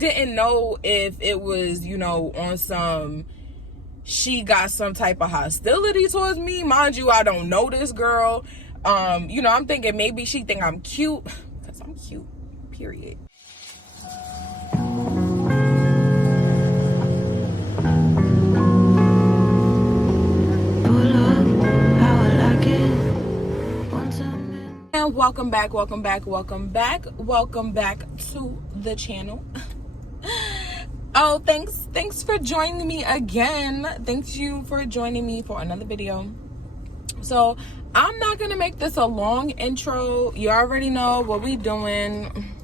didn't know if it was, you know, on some, she got some type of hostility towards me. Mind you, I don't know this girl. You know, I'm thinking maybe she think I'm cute, because I'm cute, period. And welcome back to the channel. Oh, thanks for joining me again. Thank you for joining me for another video. So I'm not gonna make this a long intro. You already know what we doing.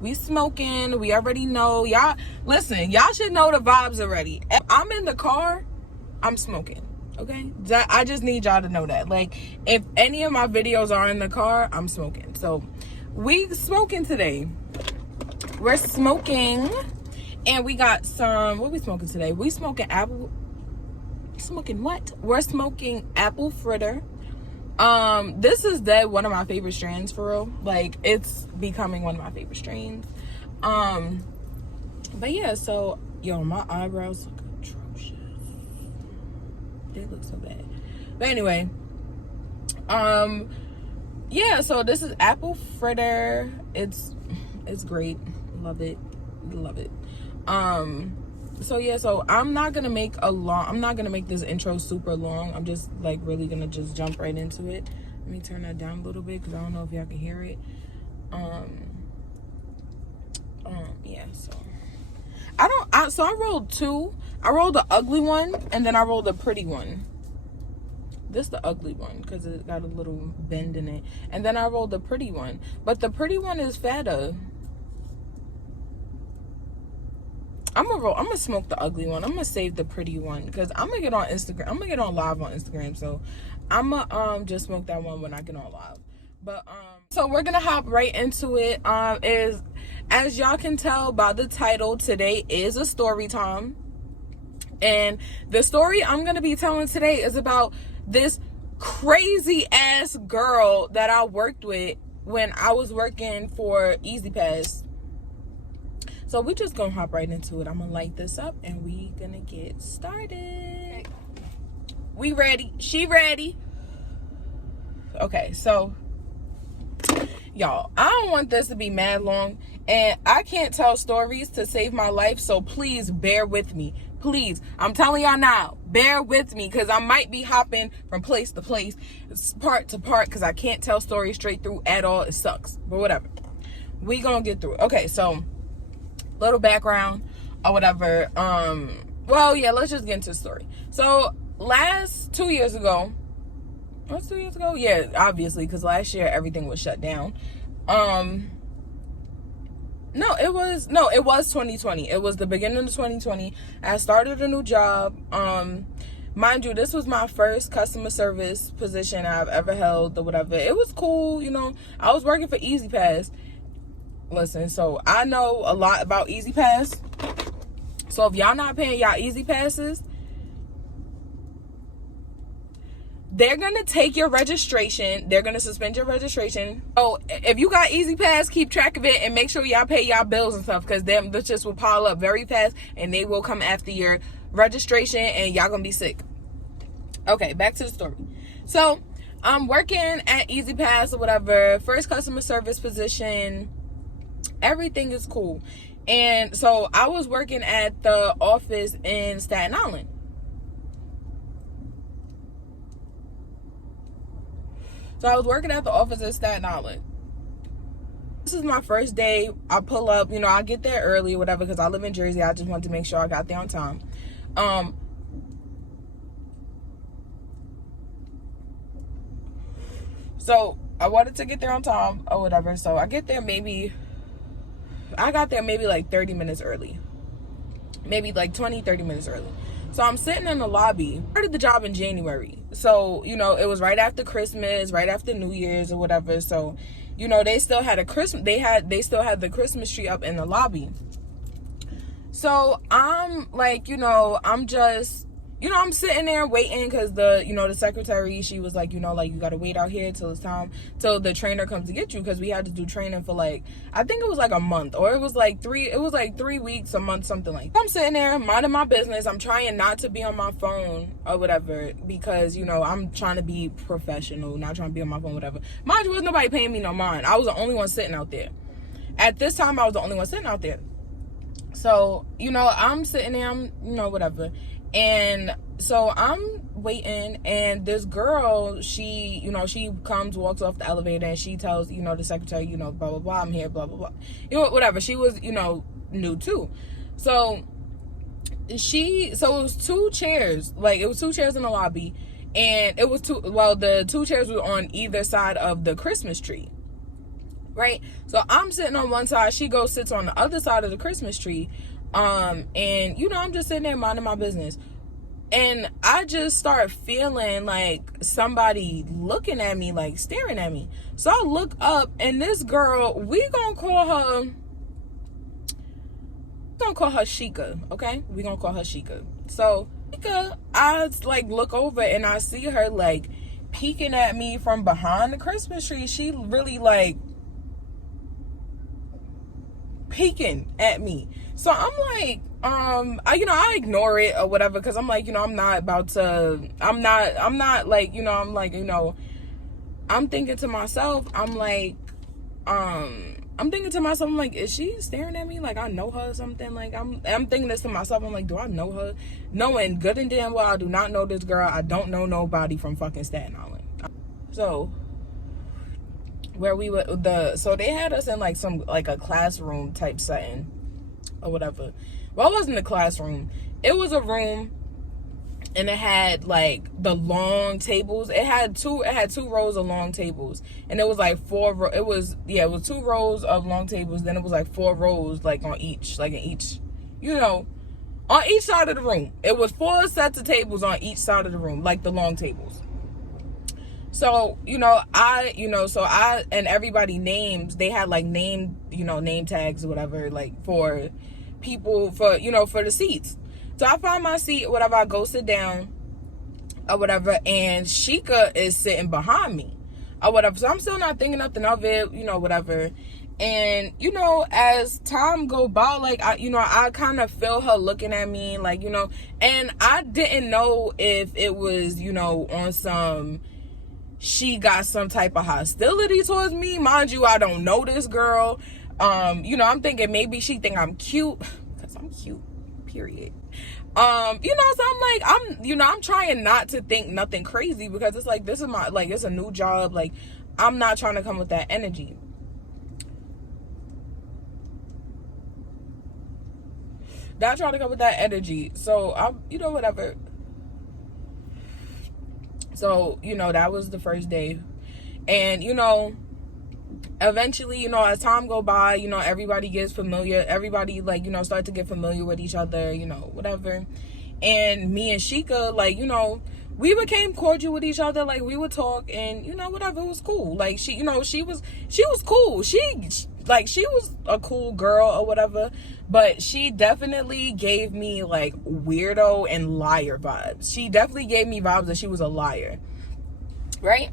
We smoking. We already know. Y'all listen, y'all should know the vibes already. If I'm in the car, I'm smoking. Okay, I just need y'all to know that. Like, if any of my videos are in the car, I'm smoking. So we smoking today. We're smoking, and we got some, what we smoking today? We smoking apple. Smoking what? We're smoking apple fritter. This is one of my favorite strains, for real. Like, it's becoming one of my favorite strains. But yeah, so yo, my eyebrows look atrocious. They look so bad. But anyway, yeah, so this is apple fritter. It's great. Love it. So yeah, so I'm not gonna make this intro super long. I'm just like really gonna just jump right into it. Let me turn that down a little bit because I don't know if y'all can hear it. Yeah, so I rolled two. I rolled the ugly one, and then I rolled the pretty one. This is the ugly one because it got a little bend in it. And then I rolled the pretty one. But the pretty one is fatter. I'm gonna smoke the ugly one. I'm gonna save the pretty one because I'm gonna get on Instagram. I'm gonna get on live on Instagram. So I'm gonna just smoke that one when I get on live. But so we're gonna hop right into it. As y'all can tell by the title, today is a story time. And the story I'm going to be telling today is about this crazy ass girl that I worked with when I was working for Easy Pass. So we just going to hop right into it. I'm going to light this up and we going to get started. We ready? She ready? Okay, so y'all, I don't want this to be mad long, and I can't tell stories to save my life, so please bear with me. Please, I'm telling y'all now, bear with me, because I might be hopping from place to place, part to part, because I can't tell stories straight through at all. It sucks, but whatever. We gonna get through it. Okay, so little background or whatever. Well, yeah, let's just get into the story. So 2 years ago, what's 2 years ago? Yeah, obviously, because last year everything was shut down. It was 2020. It was the beginning of 2020. I started a new job. Mind you, this was my first customer service position I've ever held or whatever. It was cool, you know. I was working for Easy Pass. Listen, so I know a lot about Easy Pass. So if y'all not paying y'all Easy Passes, they're going to take your registration. They're going to suspend your registration. So if you got Easy Pass, keep track of it and make sure y'all pay y'all bills and stuff, because them the just will pile up very fast and they will come after your registration and y'all going to be sick. Okay, back to the story. So I'm working at Easy Pass or whatever, first customer service position. Everything is cool. And so I was working at the office in Staten Island. So I was working at the office in Staten Island. This is my first day. I pull up, you know, I get there early or whatever because I live in Jersey. I just wanted to make sure I got there on time. So I wanted to get there on time or whatever. So I got there maybe like 30 minutes early. Maybe like 20, 30 minutes early. So I'm sitting in the lobby. I started the job in January. So, you know, it was right after Christmas, right after New Year's or whatever. So, you know, they still had they still had the Christmas tree up in the lobby. So I'm like, you know, I'm just you know, I'm sitting there waiting because the secretary, she was like, you got to wait out here till it's time, till the trainer comes to get you, because we had to do training for like, I think it was like a month, or it was like 3 weeks, a month, something like that. I'm sitting there minding my business. I'm trying not to be on my phone or whatever, because, I'm trying to be professional, not trying to be on my phone, whatever. Mind you, was nobody paying me no mind. I was the only one sitting out there. At this time, I was the only one sitting out there. So, I'm sitting there, whatever. And so I'm waiting, and this girl, she comes, walks off the elevator, and she tells, the secretary, blah, blah, blah, I'm here, blah, blah, blah. Whatever. She was, new too. So it was 2 chairs. Like, it was 2 chairs in the lobby. And it was the 2 chairs were on either side of the Christmas tree. Right? So I'm sitting on one side, she goes, sits on the other side of the Christmas tree. And I'm just sitting there minding my business, and I just start feeling like somebody looking at me, like staring at me. So I look up, and this girl, we gonna call her Sheikah, okay? We gonna call her Sheikah. So Sheikah, I like look over, and I see her like peeking at me from behind the Christmas tree. She really like peeking at me. So I'm like, I ignore it or whatever, because I'm like, I'm not like, I'm thinking to myself, I'm like, is she staring at me like I know her or something? Like, I'm thinking this to myself. I'm like, do I know her? Knowing good and damn well I do not know this girl. I don't know nobody from fucking Staten Island. So where we were, so they had us in like some, like a classroom type setting or whatever. Well, it wasn't a classroom. It was a room, and it had like the long tables. It had two rows of long tables, and it was like it was 2 rows of long tables. Then it was like 4 rows, like on each, like in each, on each side of the room. It was 4 sets of tables on each side of the room, like the long tables. So, I and everybody names, they had like name tags or whatever, like for people, for the seats. So I find my seat or whatever, I go sit down or whatever, and Sheikah is sitting behind me or whatever. So I'm still not thinking nothing of it, whatever. And, as time go by, like, I kind of feel her looking at me, like, and I didn't know if it was, on some, she got some type of hostility towards me. Mind you, I don't know this girl. I'm thinking maybe she think I'm cute, because I'm cute, period. So I'm like, I'm trying not to think nothing crazy, because it's like, this is my, like, it's a new job. Like, I'm not trying to come with that energy. So I'm, whatever. So, that was the first day. And, eventually, as time go by, everybody gets familiar. Everybody, like, start to get familiar with each other, whatever. And me and Sheikah, like, we became cordial with each other. Like, we would talk, and, whatever, it was cool. Like, she was cool. She was a cool girl or whatever. But she definitely gave me, like, weirdo and liar vibes. She definitely gave me vibes that she was a liar. Right?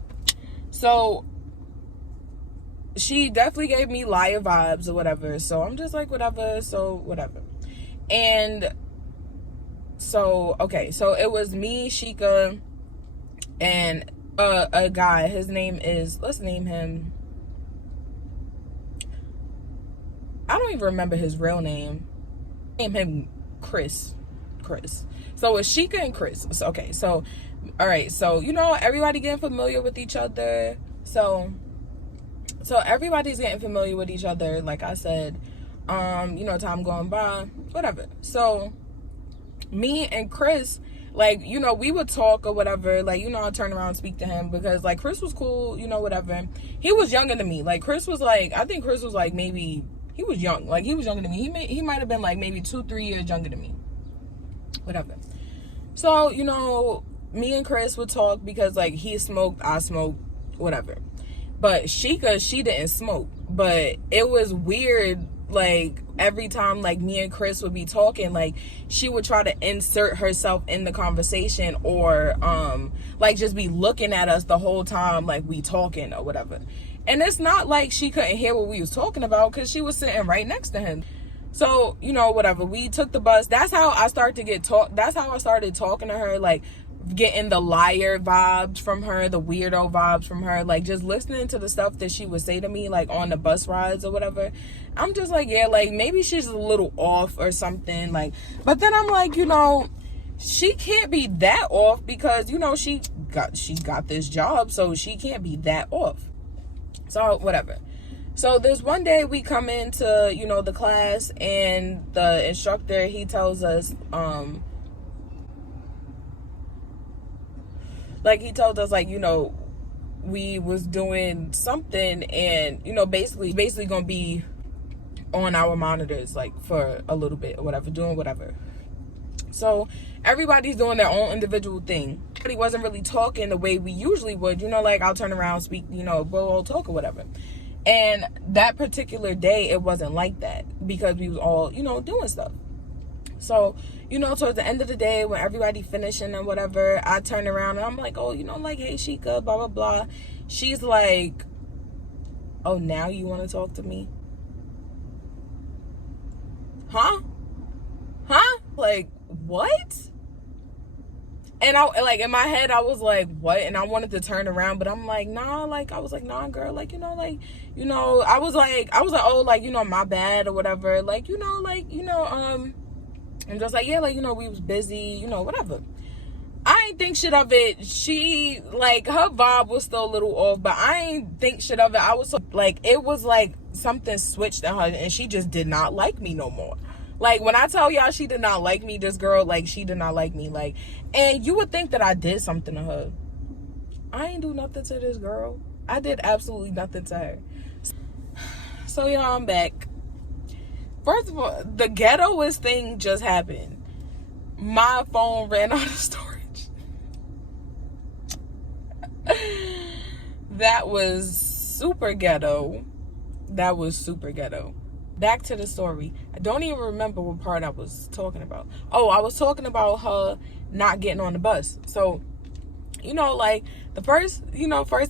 So she definitely gave me liar vibes or whatever. So I'm just like, whatever. So whatever. And so, okay. So it was me, Sheikah, and a guy. His name is, let's name him, I don't even remember his real name. Name him Chris. So it's Sheikah and Chris. So, okay. So, all right. So, everybody getting familiar with each other. So everybody's getting familiar with each other. Like I said, time going by, whatever. So me and Chris, like, we would talk or whatever. Like, I'd turn around and speak to him, because like Chris was cool, whatever. He was younger than me. Like, Chris was like, I think Chris was like, maybe, he was young. Like, he was younger than me. He might have been like maybe 2-3 years younger than me. Whatever. So, me and Chris would talk, because like he smoked, I smoked, whatever. But Sheikah, she didn't smoke. But it was weird like every time like me and Chris would be talking, like she would try to insert herself in the conversation, or like just be looking at us the whole time like we talking or whatever. And it's not like she couldn't hear what we was talking about, because she was sitting right next to him. So, you know, whatever, we took the bus. That's how I started to that's how I started talking to her, like getting the liar vibes from her, the weirdo vibes from her, like just listening to the stuff that she would say to me, like on the bus rides or whatever. I'm just like, yeah, like maybe she's a little off or something, like. But then I'm like, you know, she can't be that off, because, you know, she got this job, so she can't be that off. So whatever. So there's one day we come into, you know, the class, and the instructor, he tells us, like, you know, we was doing something, and, you know, basically gonna be on our monitors, like, for a little bit or whatever, doing whatever. So everybody's doing their own individual thing. He wasn't really talking the way we usually would, you know, like I'll turn around, speak, you know, we'll talk or whatever. And that particular day, it wasn't like that, because we was all, you know, doing stuff. So, you know, towards the end of the day, when everybody finishing and whatever, I turn around and I'm like, oh, you know, like, hey, Sheikah, blah, blah, blah. She's like, oh, now you want to talk to me? Huh? Like, what? And I, like, in my head, I was like, what? And I wanted to turn around, but I'm like, nah, like, I was like, nah, girl, like, you know, like, you know, I was like, oh, like, you know, my bad or whatever. Like, you know, like, you know, I'm just like, yeah, like, you know, we was busy, you know, whatever. I ain't think shit of it. She, like, her vibe was still a little off, but I ain't think shit of it. I was so, like, it was like something switched in her, and she just did not like me no more. Like, when I tell y'all she did not like me, this girl, like, she did not like me. Like, and you would think that I did something to her. I ain't do nothing to this girl. I did absolutely nothing to her. So, y'all, I'm back. First of all, the ghettoest thing just happened. My phone ran out of storage. That was super ghetto. Back to the story. I don't even remember what part I was talking about. Oh, I was talking about her not getting on the bus. So, you know, like, the first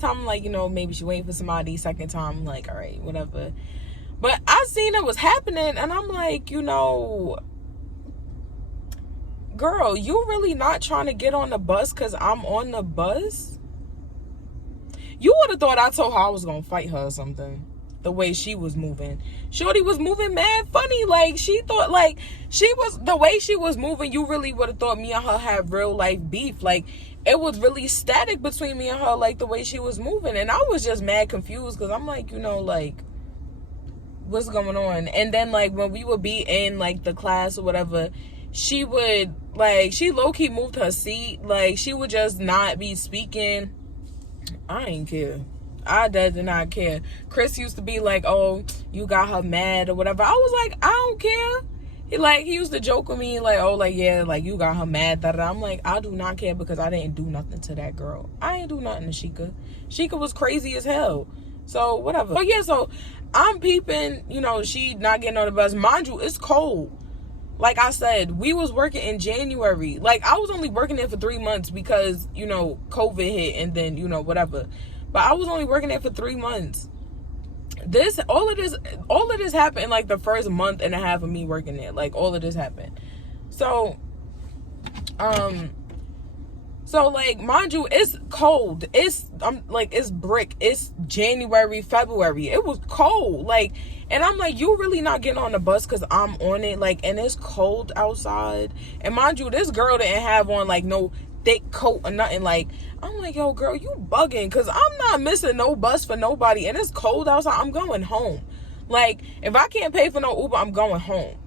time, like, you know, maybe she waiting for somebody. Second time, like, all right, whatever. But I seen it was happening, and I'm like, you know, girl, you really not trying to get on the bus because I'm on the bus? You would have thought I told her I was going to fight her or something. The way she was moving. Shorty was moving mad funny. Like, she thought, like, the way she was moving, you really would have thought me and her had real life beef. Like, it was really static between me and her, like, the way she was moving. And I was just mad confused, because I'm like, you know, like, what's going on? And then, like, when we would be in, like, the class or whatever, she would, like, she low-key moved her seat. Like, she would just not be speaking. I ain't care. I did not care. Chris used to be like, oh, you got her mad or whatever. I was like, I don't care. He used to joke with me, like, oh, like, yeah, like, you got her mad. I'm like, I do not care, because I didn't do nothing to that girl. I ain't do nothing to Sheikah. Sheikah was crazy as hell. So, whatever. But, yeah, so I'm peeping, you know, she not getting on the bus. Mind you, it's cold. Like I said, we was working in January. Like, I was only working there for 3 months because, you know, COVID hit, and then, you know, whatever. But I was only working there for 3 months. All of this happened in, like, the first month and a half of me working there. Like, all of this happened. So, like, mind you, it's cold. It's brick. It's January, February. It was cold. Like, and I'm like, you really not getting on the bus because I'm on it? Like, and it's cold outside. And mind you, this girl didn't have on, like, no thick coat or nothing. Like, I'm like, yo, girl, you bugging, because I'm not missing no bus for nobody, and it's cold outside. I'm going home. Like, if I can't pay for no Uber, I'm going home.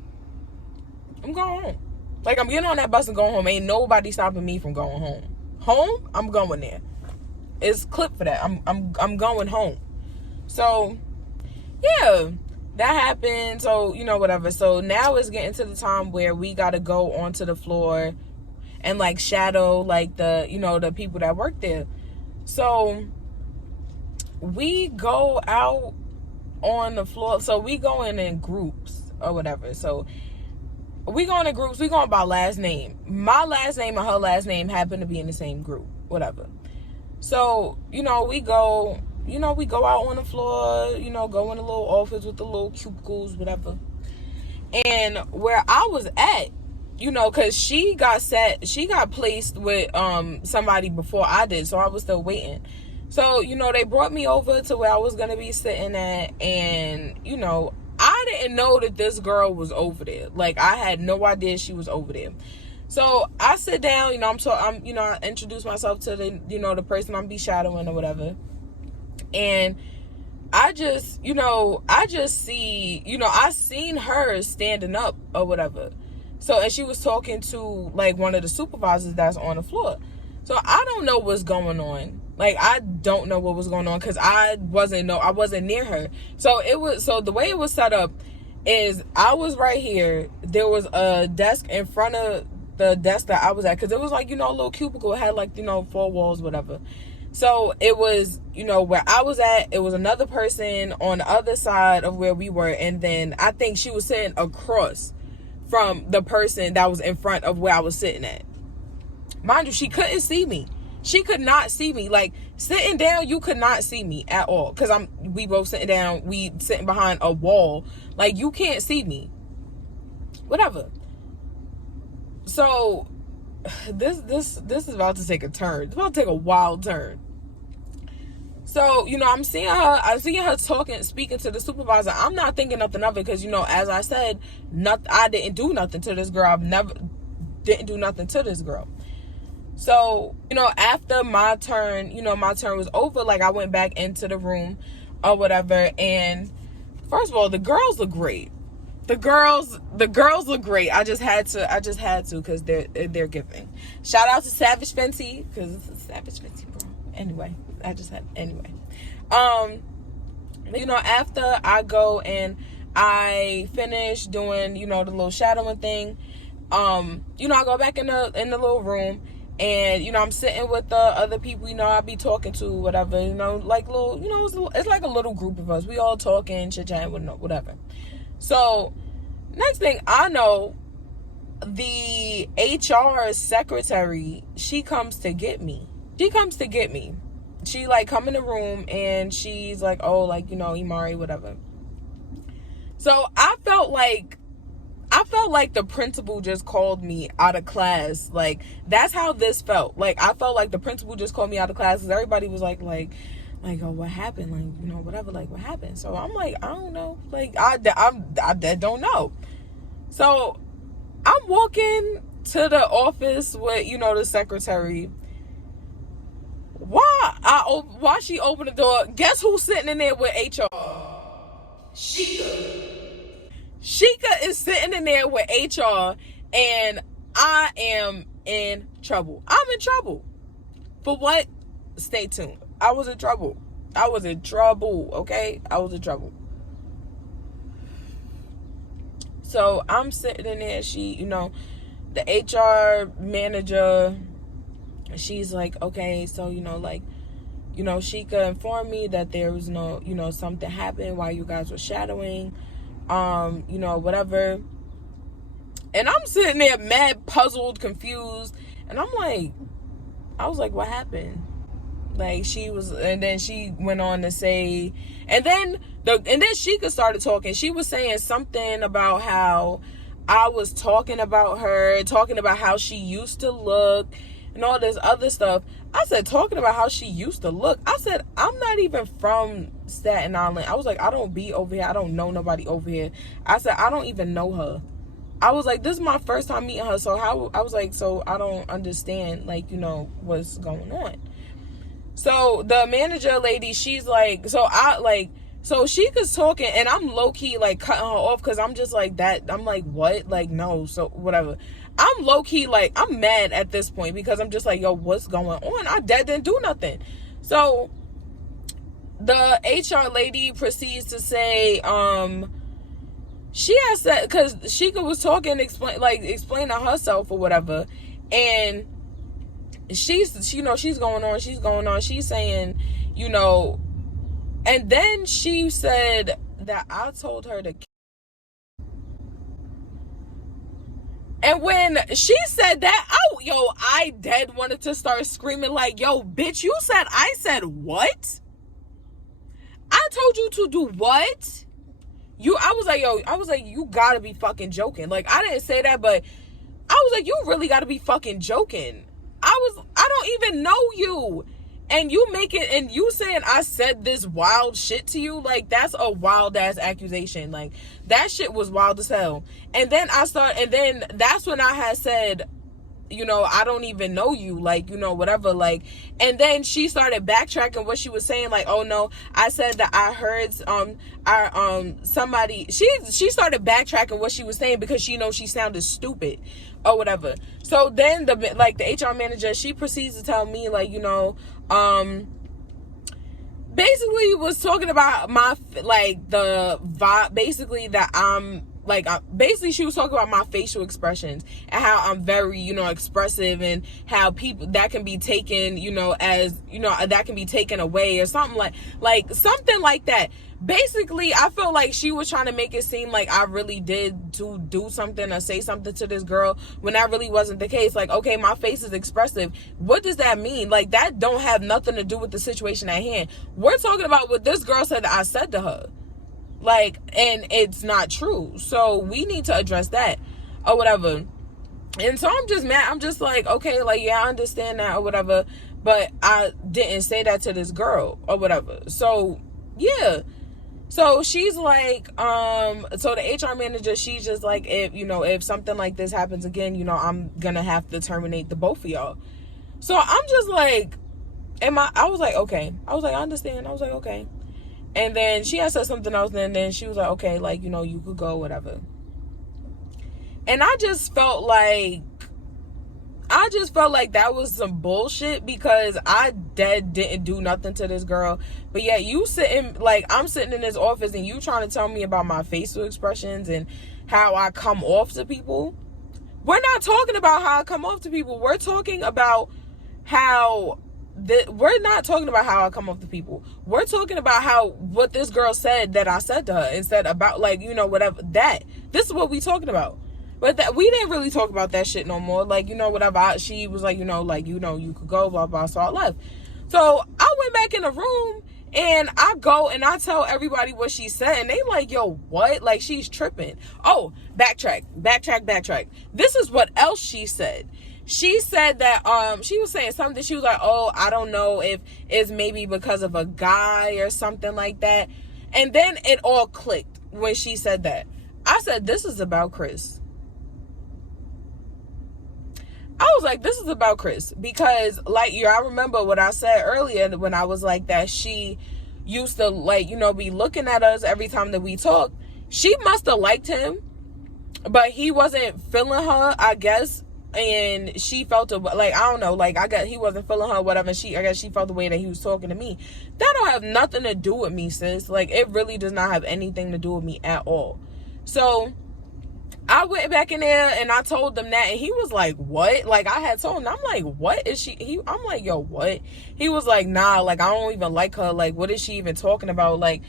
Like, I'm getting on that bus and going home. Ain't nobody stopping me from going home. I'm going there. It's clip for that. I'm going home. So, yeah, that happened. So, you know, whatever. So now it's getting to the time where we got to go onto the floor and, like, shadow, like, the, you know, the people that work there. So we go out on the floor. So we go in groups or whatever. So we go in groups. We going by last name. My last name and her last name happen to be in the same group, whatever. So, we go, we go out on the floor, go in a little office with the little cubicles, whatever. And where I was at, because she got placed with somebody before I did, so I was still waiting. So, they brought me over to where I was going to be sitting at, and, I didn't know that this girl was over there. Like, I had no idea she was over there. So I sit down, I introduce myself to the, the person I'm be shadowing or whatever. And I just see, I seen her standing up or whatever. So, and she was talking to like one of the supervisors that's on the floor. So I don't know what's going on. Like, I don't know what was going on because I wasn't near her. So the way it was set up is I was right here. There was a desk in front of the desk that I was at, because it was like, a little cubicle. It had like, 4 walls, whatever. So it was, where I was at, it was another person on the other side of where we were. And then I think she was sitting across from the person that was in front of where I was sitting at. Mind you, she couldn't see me. She could not see me. Like, sitting down, you could not see me at all. Because we both sitting down, we sitting behind a wall. Like, you can't see me. Whatever. So this is about to take a turn. It's about to take a wild turn. So, I'm seeing her speaking to the supervisor. I'm not thinking nothing of it because, as I said, I didn't do nothing to this girl. Didn't do nothing to this girl. So, after my turn was over, like, I went back into the room or whatever. And first of all, the girls look great. The girls look great. I just had to because they're giving. Shout out to Savage Fenty, because it's a Savage Fenty, bro. Anyway, after I go and I finish doing, the little shadowing thing, I go back in the little room, and I'm sitting with the other people, I be talking to, whatever, like little, it's like a little group of us. We all talking, chit-chatting, whatever. So, next thing I know, the HR secretary, she comes to get me. She, like, come in the room, and she's like, oh, like, Imari, whatever. So, I felt like the principal just called me out of class. Like, that's how this felt. Like, I felt like the principal just called me out of class, because everybody was like, oh, what happened? Like, whatever, like, what happened? So I'm like, I don't know. Like, I don't know. So I'm walking to the office with, the secretary. Why she opened the door? Guess who's sitting in there with HR? Sheikah is sitting in there with HR, and I am in trouble. I'm in trouble. For what? Stay tuned. I was in trouble, okay? I was in trouble. So I'm sitting in there. She, the HR manager, she's like, okay, so, Sheikah informed me that there was no, something happened while you guys were shadowing, whatever. And I'm sitting there mad, puzzled, confused. And I was like, what happened? Like, and then she went on to say, and then Sheikah started talking. She was saying something about how I was talking about her, talking about how she used to look, and all this other stuff. I said, talking about how she used to look. I said, I'm not even from Staten Island. I was like, I don't be over here. I don't know nobody over here. I said, I don't even know her. I was like, this is my first time meeting her. So so I don't understand, like, what's going on. So the manager lady, she's like, so she was talking, and I'm low-key, like, cutting her off, because I'm just like that. I'm like, what? Like, no, so whatever. I'm low-key, like, I'm mad at this point, because I'm just like, yo, what's going on? I didn't do nothing. So the HR lady proceeds to say, she has said, because Sheikah was talking, explaining herself or whatever, and she's going on, she's saying, and then she said, that I told her to. And when she said that, I dead wanted to start screaming like, yo, bitch, I said what? I told you to do what? I was like, you gotta be fucking joking. Like, I didn't say that, but I was like, you really gotta be fucking joking. I don't even know you. And you saying I said this wild shit to you, like, that's a wild ass accusation. Like, that shit was wild as hell. And then that's when I had said, I don't even know you, like, whatever, like. And then she started backtracking what she was saying, like, oh no, I said that I heard somebody. She started backtracking what she was saying because she knows she sounded stupid or whatever. So then the HR manager, she proceeds to tell me, like, basically was talking about my, like, the vibe, basically that basically she was talking about my facial expressions and how I'm very, expressive, and how people that can be taken, as, that can be taken away or something something like that. Basically, I feel like she was trying to make it seem like I really did to do something or say something to this girl when that really wasn't the case. Like, okay, my face is expressive. What does that mean? Like, that don't have nothing to do with the situation at hand. We're talking about what this girl said that I said to her. Like, and it's not true. So we need to address that or whatever. And so I'm just mad. I'm just like, okay, like, yeah, I understand that or whatever, but I didn't say that to this girl or whatever. So, yeah. So she's like, so the HR manager, she's just like, if something like this happens again, I'm gonna have to terminate the both of y'all. So I'm just like, I was like, okay. I was like, I understand. I was like, okay. And then she had said something else, and then she was like, okay, like, you could go, whatever. And I just felt like that was some bullshit, because I didn't do nothing to this girl. But yeah, I'm sitting in this office and you trying to tell me about my facial expressions and how I come off to people. We're not talking about how I come off to people. We're talking about how we're not talking about how I come off to people. We're talking about what this girl said that I said to her, instead about, like, whatever that. This is what we talking about. But that we didn't really talk about that shit no more. Like, whatever. She was like, you could go, blah, blah. So I left. So I went back in the room and I go and I tell everybody what she said. And they like, yo, what? Like, she's tripping. Oh, backtrack. This is what else she said. She said that she was saying something. She was like, oh, I don't know if it's maybe because of a guy or something like that. And then it all clicked when she said that. I said, this is about Chris. I was like, this is about Chris, because, like, I remember what I said earlier when I was like that she used to, like, be looking at us every time that we talk. She must have liked him, but he wasn't feeling her, I guess, and she felt like, I don't know, like, I guess he wasn't feeling her, whatever. I guess she felt the way that he was talking to me. That don't have nothing to do with me, sis. Like, it really does not have anything to do with me at all. So I went back in there and I told them that, and he was like, what? Like, I had told him, I'm like, what is she? I'm like, yo, what? He was like, nah, like, I don't even like her. Like, what is she even talking about? Like,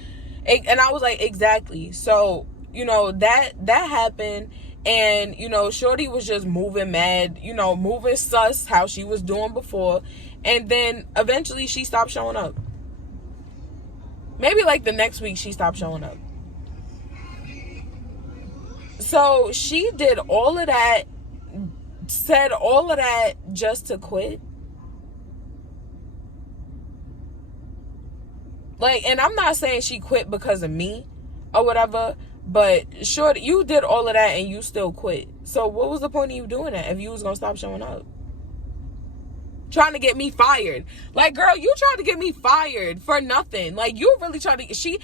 and I was like, exactly. So, that happened. And, Shorty was just moving mad, moving sus, how she was doing before. And then eventually she stopped showing up. Maybe like the next week she stopped showing up. So she did all of that, said all of that just to quit. Like, and I'm not saying she quit because of me or whatever, but sure, you did all of that and you still quit. So what was the point of you doing that if you was gonna stop showing up? Trying to get me fired. Like, girl, you tried to get me fired for nothing. Like, you really tried to, she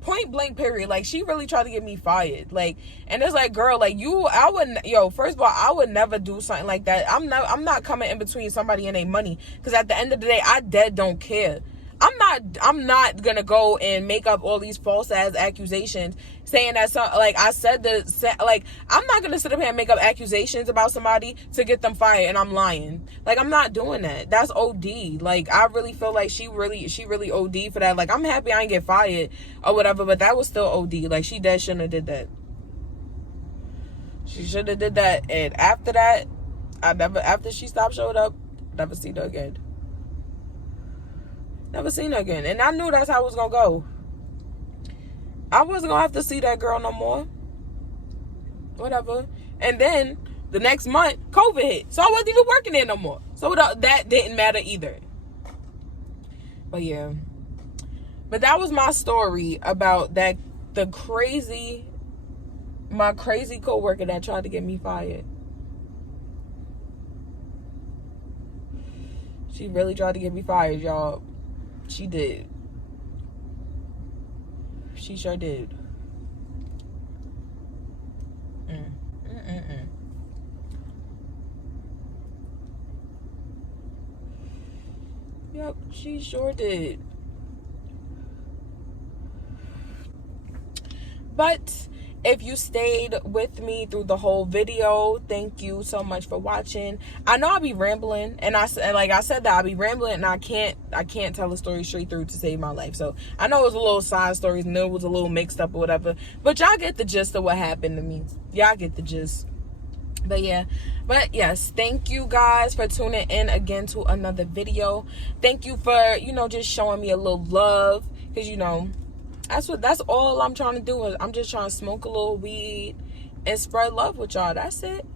point blank period, like, she really tried to get me fired. Like, and it's like, girl, like, first of all, I would never do something like that. I'm not coming in between somebody and their money, because at the end of the day, I don't care I'm not gonna go and make up all these false ass accusations saying that like I said like I'm not gonna sit up here and make up accusations about somebody to get them fired and I'm lying. Like, I'm not doing that. That's OD. Like, I really feel like she really OD for that. Like, I'm happy I didn't get fired or whatever, but that was still OD. Like, she dead shouldn't have did that. She should have did that. And after that, after she stopped showing up, never seen her again. Never seen her again. And I knew that's how it was gonna go. I wasn't gonna have to see that girl no more. Whatever. And then the next month, COVID hit. So I wasn't even working there no more. So that didn't matter either. But yeah. But that was my story about my crazy coworker that tried to get me fired. She really tried to get me fired, y'all. She did. She sure did. Yep, she sure did. But if you stayed with me through the whole video, thank you so much for watching. I know I'll be rambling, and I said that I'll be rambling, and I can't tell a story straight through to save my life. So I know it was a little side stories, and it was a little mixed up or whatever, but y'all get the gist of what happened to me. Y'all get the gist. But yes, thank you guys for tuning in again to another video. Thank you for, just showing me a little love, because that's all I'm trying to do. Is I'm just trying to smoke a little weed and spread love with y'all. That's it.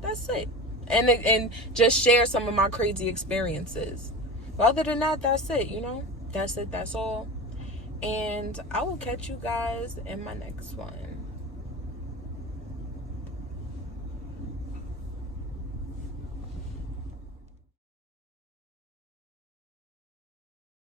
That's it. And just share some of my crazy experiences. But other than that, that's it. That's it. That's all. And I will catch you guys in my next one.